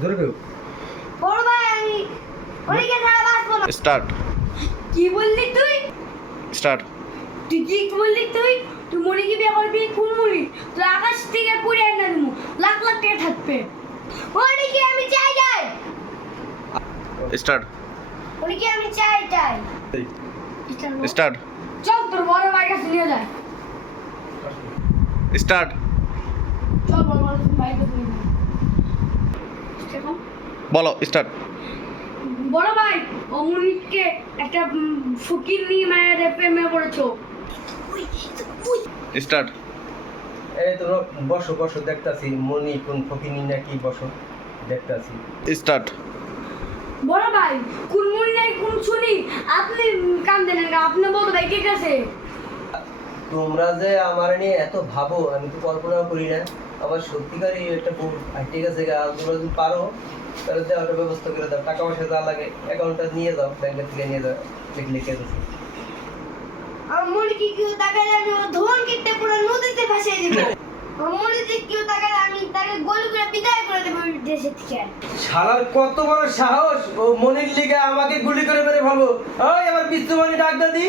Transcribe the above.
জোরে কেউ বড় ভাই আমি ওদিকে ছাড়া বাঁচবো না। স্টার্ট কি বললি তুই? স্টার্ট তুই কি বললি তুই? তুই মনিকে বিয়ে করবি? কোন মনি? তুই আকাশ থেকে পড়ে আনা দিমু, লাখ লাখ টাকা থাকবে। মনিকে আমি চাই যাই, স্টার্ট মনিকে আমি চাই চাই। স্টার্ট চল তোর বড় ভাই কাছে নিয়ে যায়। স্টার্ট চল বড় ভাই কাছে নিয়ে যায়। এখন বলো স্টার্ট বড় ভাই অমনিকে একটা ফকির নিয়ে মায়ের প্রেমে পড়েছো। স্টার্ট এই তোমরা বসো বসো, দেখতাছি মনি কোন ফকিনি নাকি, বসো দেখতাছি। স্টার্ট বড় ভাই কোন মনি নাই কোন শুনি আপনি কান দেন না, আপনি বড় ভাই কে কাছে। তোমরা যে আমার নিয়ে এত ভাবো আমি তো কল্পনা করি না। আমার সত্যিকারই একটা বউ। আর ঠিক আছে তোমরা যদি পারো তাহলে দেওয়ার ব্যবস্থা করে দাও। টাকা পয়সা যা লাগে অ্যাকাউন্টটা নিয়ে যাও, ব্যাংকের থেকে নিয়ে যাও, লিখে দিচ্ছি। আমার মনি কি কেউ তাকালে আমি ওর ধোন কেটে পুরো নদীতে ভাসিয়ে দেব। আমার মনি যে কেউ তাকালে আমি তাকে গোল করে বিদায় করে দেব দেশে থেকে। শালার কত বড় সাহস! ও মনির লিগে আমাকে গুলি করে মেরে ভাবো। ওই আমার পিস্তু মনি ডাক দাদি।